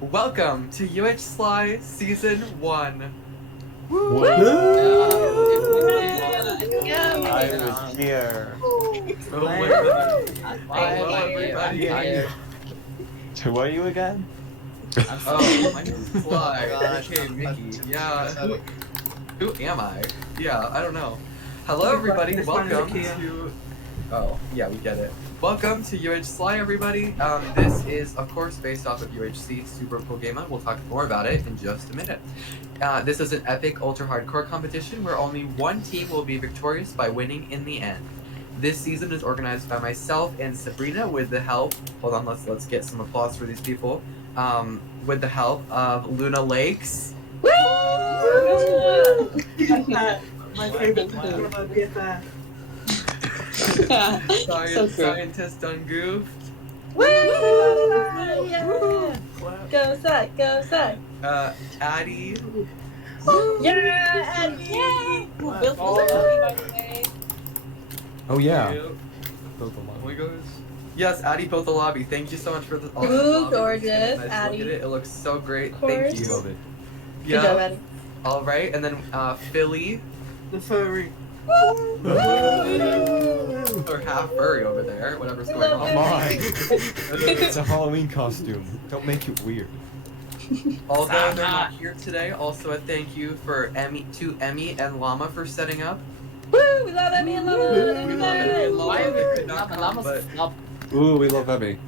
Welcome to UHSly Season 1. Woo! I was here. Oh my goodness. Hello everybody. Who are you again? Oh, my name is Sly, gosh, aka I'm Mickey. Yeah, who am I? Yeah, I don't know. Hello everybody, welcome to... Oh, yeah, we get it. Welcome to UHSly, everybody. This is, of course, based off of UHC Super Cool Game. We'll talk more about it in just a minute. This is an epic ultra-hardcore competition where only one team will be victorious by winning in the end. This season is organized by myself and Sabrina with the help... Hold on, let's get some applause for these people. With the help of lunalakes. Woo! My favorite part about BFF. Scientist ungoofed. Woo! Yeah! Go Sack, go Sack! Addie. Yeah, Addie! Yeah! Who built the lobby, by the way? Oh yeah. Built the lobby. Goes. Yes, Addie built the lobby. Thank you so much for the awesome Ooh, lobby. gorgeous, Nice Addie. look at it. It looks so great. Of Thank course. you. Love it. Good job, Addie. All right, and then Philly. The furry. Or half furry over there, whatever's We going love on. Oh my! It's a Halloween costume. Don't make it weird. Although they're not here today, also a thank you for Emy and Llama for setting up. Woo! We love Emy and Llama! We love Emy and Llama. They could not come, but Ooh, we love Emmy.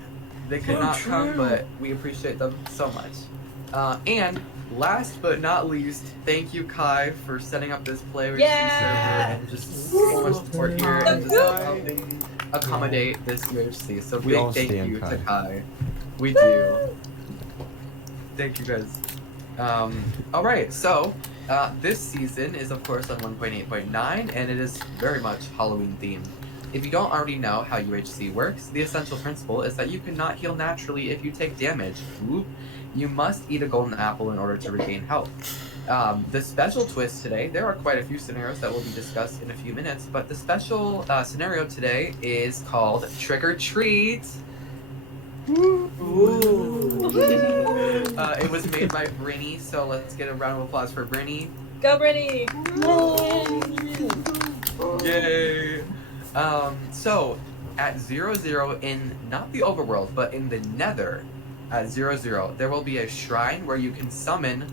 they could not come, but we appreciate them so much. And last but not least, thank you Kai for setting up this player server and just so much support here and just helping accommodate this UHC. So We all big thank stand you Kai. to Kai. We do. Thank you guys. Alright, so this season is of course on 1.8.9 and it is very much Halloween themed. If you don't already know how UHC works, the essential principle is that you cannot heal naturally if you take damage. Ooh. You must eat a golden apple in order to regain health. The special twist today, there are quite a few scenarios that will be discussed in a few minutes, but the special scenario today is called Trick or Treat. It was made by Brinnie, so let's get a round of applause for Brinnie. Go, Brittany! Yay! So at 0-0 in not the overworld, but in the Nether, at 0-0, there will be a shrine where you can summon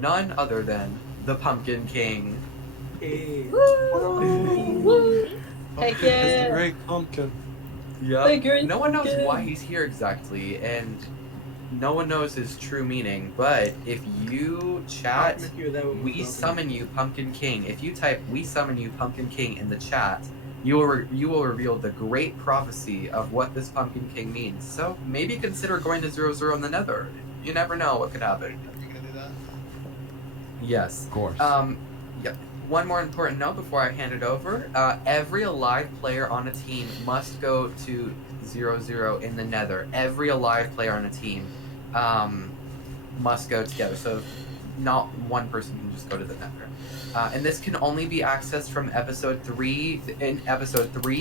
none other than the Pumpkin King. Hey. Woo! Heck It's yeah! the great pumpkin. The great No one knows pumpkin. why he's here exactly, and no one knows his true meaning, but if you chat, we summon you Pumpkin King. If you type, we summon you Pumpkin King in the chat, you will reveal the great prophecy of what this Pumpkin King means. So maybe consider going to 0-0 in the Nether. You never know what could happen. You gonna do that? Yes. Of course. Yeah. One more important note before I hand it over. Every alive player on a team must go to 0-0 in the Nether. Every alive player on a team must go together. So not one person can just go to the Nether. And this can only be accessed from episode 3,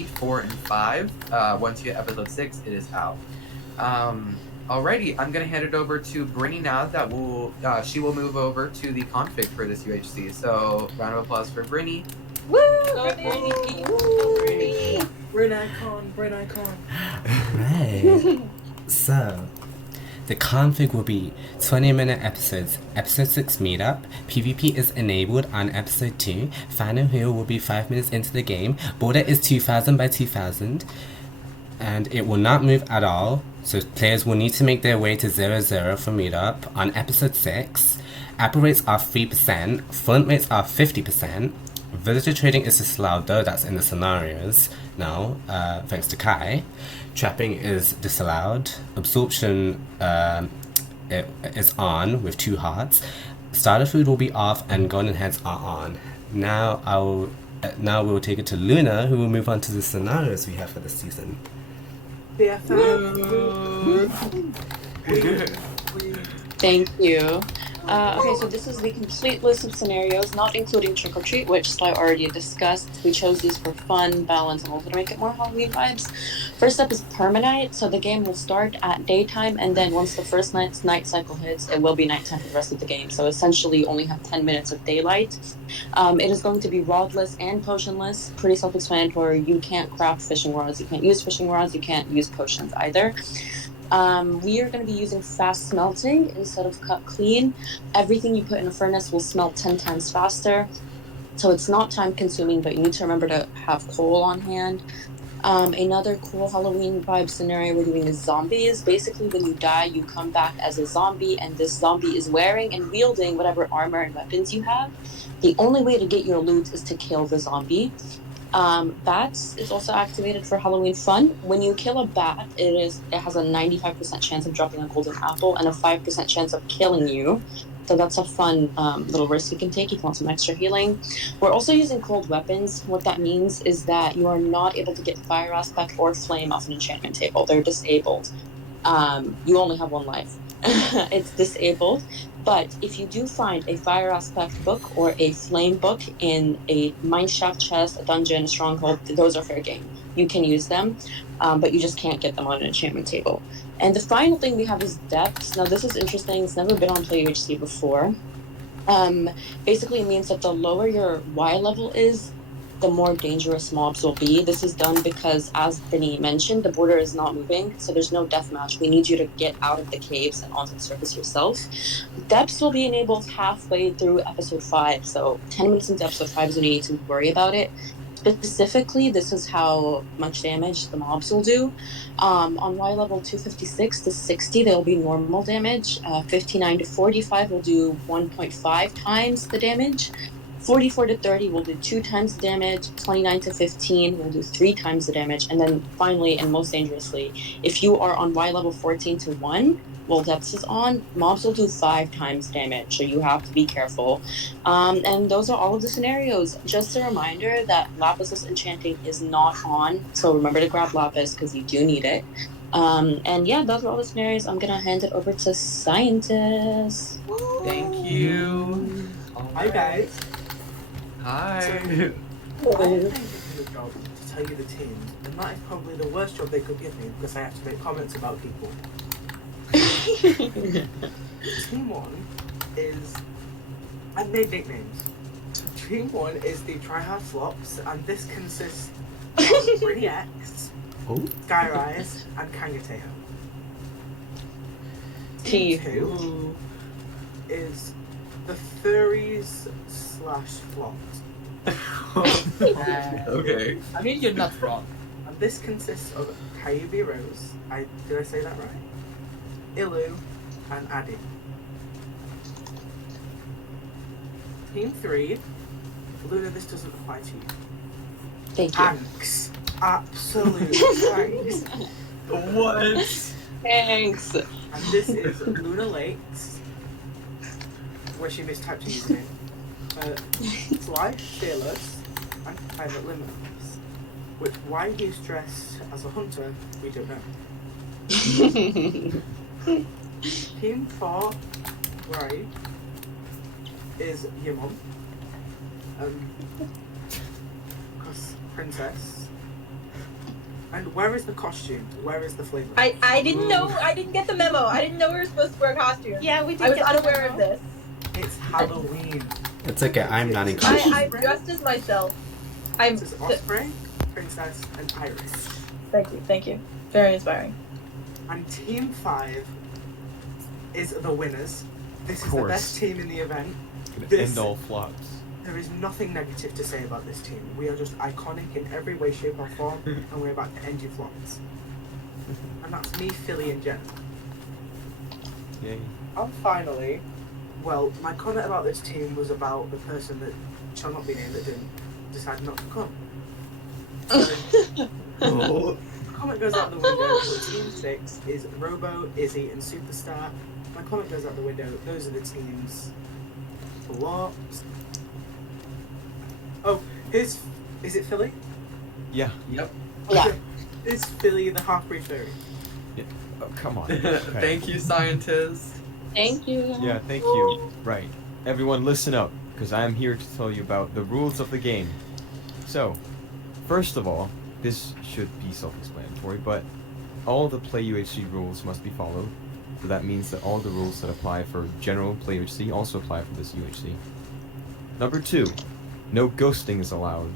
4, and 5. Once you get episode 6, it is out. Alrighty, I'm gonna hand it over to Brinnie now. She will move over to the config for this UHC. So round of applause for Brinnie. Woo! Go, Brittany! Brain icon, brain icon. Right. So, the config will be 20-minute episodes. Episode 6 meetup. PvP is enabled on episode 2. Final heal will be 5 minutes into the game. Border is 2000 by 2000. And it will not move at all. So players will need to make their way to 0-0 for meetup on episode 6. Apple rates are 3%. Flint rates are 50%. Villager trading is disallowed, though that's in the scenarios now, thanks to Kai. Trapping is disallowed. Absorption it is on with 2 hearts. Starter food will be off and golden heads are on. Now we will take it to Luna, who will move on to the scenarios we have for this season. BFF. Thank you. Okay, so this is the complete list of scenarios, not including Trick or Treat, which Sly already discussed. We chose these for fun, balance, and also to make it more Halloween vibes. First up is Permanite. So the game will start at daytime, and then once the first night cycle hits, it will be nighttime for the rest of the game. So essentially, you only have 10 minutes of daylight. It is going to be rodless and potionless. Pretty self-explanatory. You can't craft fishing rods. You can't use fishing rods. You can't use potions either. We are going to be using fast smelting instead of cut clean. Everything you put in a furnace will smelt 10 times faster. So it's not time consuming, but you need to remember to have coal on hand. Another cool Halloween vibe scenario we're doing is zombies. Basically, when you die, you come back as a zombie, and this zombie is wearing and wielding whatever armor and weapons you have. The only way to get your loot is to kill the zombie. Bats is also activated for Halloween fun. When you kill a bat, it has a 95% chance of dropping a golden apple and a 5% chance of killing you. So that's a fun little risk you can take if you want some extra healing. We're also using cold weapons. What that means is that you are not able to get fire aspect or flame off an enchantment table. They're disabled. You only have one life. It's disabled. But if you do find a fire aspect book or a flame book in a mineshaft chest, a dungeon, a stronghold, those are fair game. You can use them, but you just can't get them on an enchantment table. And the final thing we have is depths. Now this is interesting. It's never been on Play UHC before. Basically it means that the lower your Y level is, the more dangerous mobs will be. This is done because, as Brinnie mentioned, the border is not moving, so there's no deathmatch. We need you to get out of the caves and onto the surface yourself. Depths will be enabled halfway through episode 5, so 10 minutes into episode 5 is when you need to worry about it. Specifically, this is how much damage the mobs will do. On Y level 256 to 60, they'll be normal damage. 59 to 45 will do 1.5 times the damage. 44 to 30 will do 2 times the damage, 29 to 15 will do 3 times the damage, and then finally and most dangerously, if you are on Y level 14 to 1, while Depths is on, mobs will do 5 times damage, so you have to be careful. And those are all of the scenarios. Just a reminder that Lapis's enchanting is not on, so remember to grab Lapis because you do need it. And yeah, those are all the scenarios. I'm gonna hand it over to Scientist. Thank you. Hi guys. Hi. I think it's a job to tell you the teams, and that is probably the worst job they could give me because I have to make comments about people. Team 1 is... I've made nicknames. Team 1 is the Tryhard Flops, and this consists of brinniex, SkyRyze, and Kangateho. Team 2 is the Furries / Flops. Okay. I mean, you're not wrong. And this consists of KyubiRose, did I say that right? Ilu, and Addy. Team 3, Luna, this doesn't apply to you. Thank you. Thanks. Absolute thanks. What? Thanks. And this is lunalakes, where she mistyped her username. SlyFearless and Private Limitless. Which, why he's dressed as a hunter, we don't know. Team 4, right, is your mum. Princess. And where is the costume? Where is the flavor? I didn't know. I didn't get the memo. I didn't know we were supposed to wear costumes. Yeah, we did. I was unaware of this. It's Halloween. It's okay, I'm not in costume. I'm dressed as myself. I'm. This is Osprey, Princess, and Iris. Thank you. Thank you. Very inspiring. And Team 5 is the winners. This is the best team in the event. End all flops. There is nothing negative to say about this team. We are just iconic in every way, shape, or form, and we're about to end your flops. And that's me, Philly, and Jen. Yay. And finally, well, my comment about this team was about the person that shall not be named that didn't decide not to come. So, comment goes out the window. Team 6 is Robo, Izzy, and Superstar. My comment goes out the window. Those are the teams. Flops. Oh, is it Philly? Yeah. Yep. Yeah. Is Philly the half-breed fairy? Oh, come on. Thank you, scientists. Thank you. Yeah, thank you. Right. Everyone listen up, because I am here to tell you about the rules of the game. So, first of all, this should be self-explanatory, but all the Play UHC rules must be followed. So that means that all the rules that apply for general Play UHC also apply for this UHC. Number 2, no ghosting is allowed.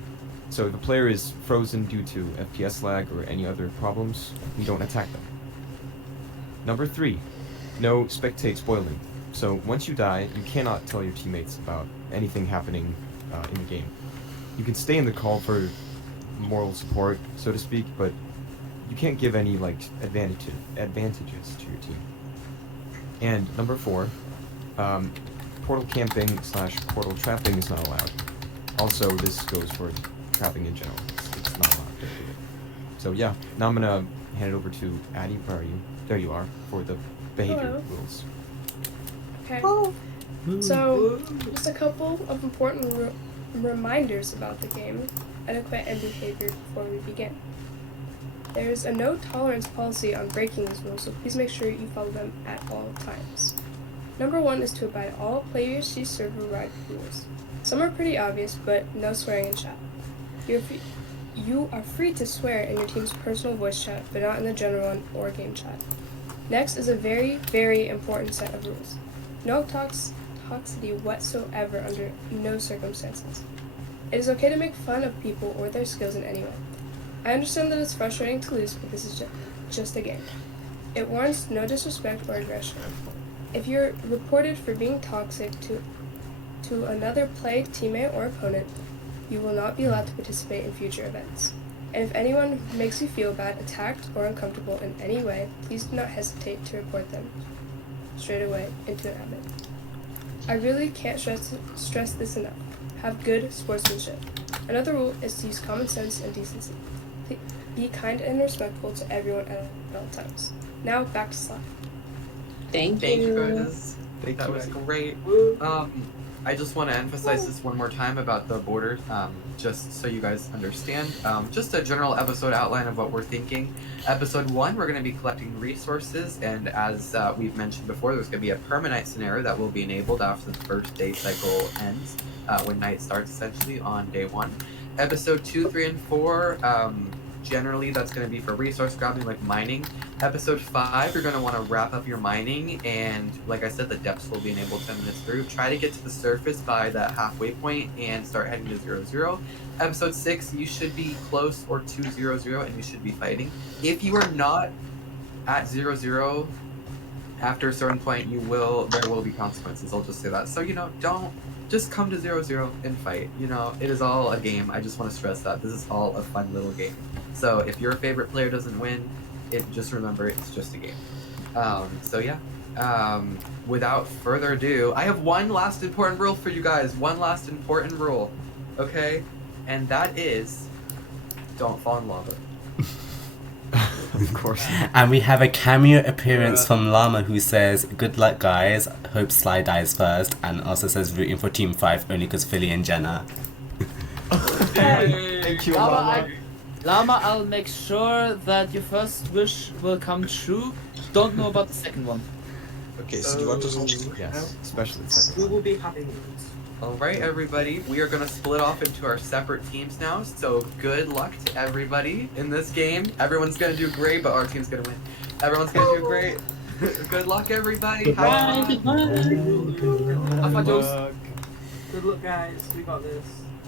So if a player is frozen due to FPS lag or any other problems, we don't attack them. Number 3, no spectate spoiling. So once you die, you cannot tell your teammates about anything happening in the game. You can stay in the call for moral support, so to speak, but you can't give any like advantages to your team. And number 4, portal camping / portal trapping is not allowed. Also, this goes for trapping in general. It's not allowed to do it. So yeah, now I'm gonna hand it over to Addie. Where are you? There you are, for the behavior Hello. rules. Okay. So, just a couple of important reminders about the game, etiquette, and behavior before we begin. There's a no tolerance policy on breaking these rules, so please make sure you follow them at all times. Number 1 is to abide all Play UHC server-wide rules. Some are pretty obvious, but no swearing in chat. You are free to swear in your team's personal voice chat, but not in the general one or game chat. Next is a very, very important set of rules. No toxicity whatsoever under no circumstances. It is okay to make fun of people or their skills in any way. I understand that it's frustrating to lose, but this is just a game. It warrants no disrespect or aggression. If you're reported for being toxic to another play, teammate, or opponent, you will not be allowed to participate in future events. And if anyone makes you feel bad, attacked, or uncomfortable in any way, please do not hesitate to report them straight away into an admin. I really can't stress this enough. Have good sportsmanship. Another rule is to use common sense and decency. Be kind and respectful to everyone at all times. Now back to Slack. Thank Thank you, you. guys. Thank That you, was Addie. great. I just want to emphasize this one more time about the borders, just so you guys understand. Just a general episode outline of what we're thinking. Episode 1, we're going to be collecting resources, and as we've mentioned before, there's going to be a permanent scenario that will be enabled after the first day cycle ends, when night starts essentially on day 1. Episode 2, 3, and 4, generally that's going to be for resource grabbing like mining. Episode 5, you're going to want to wrap up your mining, and like I said, the depths will be enabled 10 minutes through. Try to get to the surface by that halfway point and start heading to 0-0. Episode 6, you should be close or to 0-0 and you should be fighting. If you are not at 0-0 after a certain point, there will be consequences. I'll just say that. So, don't just come to 0-0 and fight. It is all a game. I just want to stress that. This is all a fun little game. So if your favorite player doesn't win, just remember it's just a game. So yeah. Without further ado, I have one last important rule for you guys. One last important rule. Okay? And that is, don't fall in lava. Of course. And we have a cameo appearance from Llama who says, "Good luck, guys. Hope Sly dies first," and also says rooting for Team 5 only because Philly and Jenna. Thank you, Llama. Llama, I'll make sure that your first wish will come true. Don't know about the second one. Okay, so do you want to Yes, especially the second We one. will be having these. Alright, everybody. We are going to split off into our separate teams now. So good luck to everybody in this game. Everyone's going to do great, but our team's going to win. Everyone's going to do great. Good luck, everybody. Have fun. Have fun, Jules. Good luck, guys. We got this.